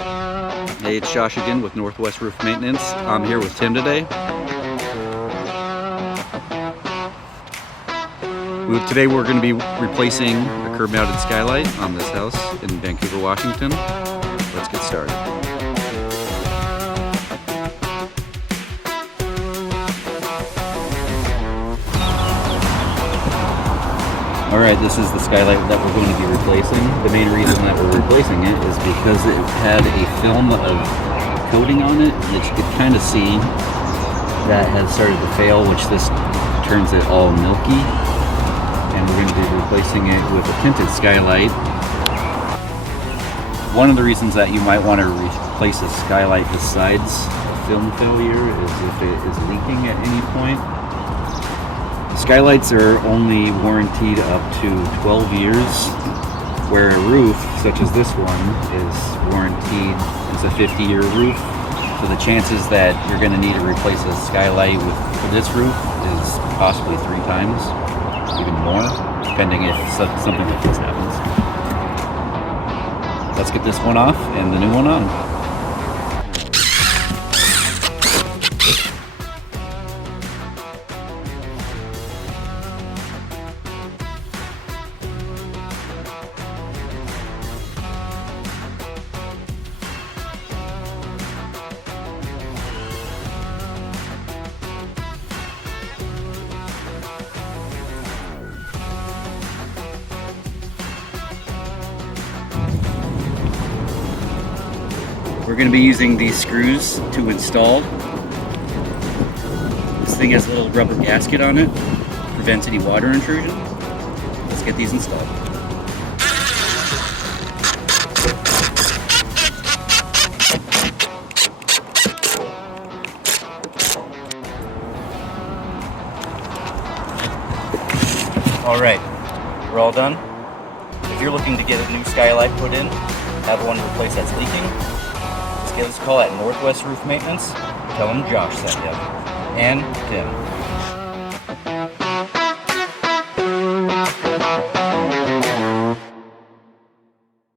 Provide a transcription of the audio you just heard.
Hey, it's Josh again with Northwest Roof Maintenance. I'm here with Tim today. Today we're going to be replacing a curb-mounted skylight on this house in Vancouver, Washington. Let's get started. Alright, this is the skylight that we're going to be replacing. The main reason that we're replacing it is because it had a film of coating on it, which you could kind of see that has started to fail, which this turns it all milky. And we're going to be replacing it with a tinted skylight. One of the reasons that you might want to replace a skylight besides a film failure is if it is leaking at any point. Skylights are only warranted up to 12 years, where a roof, such as this one, is warranted as a 50-year roof. So the chances that you're going to need to replace a skylight for this roof is possibly 3 times, even more, depending if something like this happens. Let's get this one off and the new one on. We're going to be using these screws to install. This thing has a little rubber gasket on it, prevents any water intrusion. Let's get these installed. Alright, we're all done. If you're looking to get a new skylight put in, have one replaced that's leaking, just give us a call at Northwest Roof Maintenance. Tell them Josh sent you. And Tim.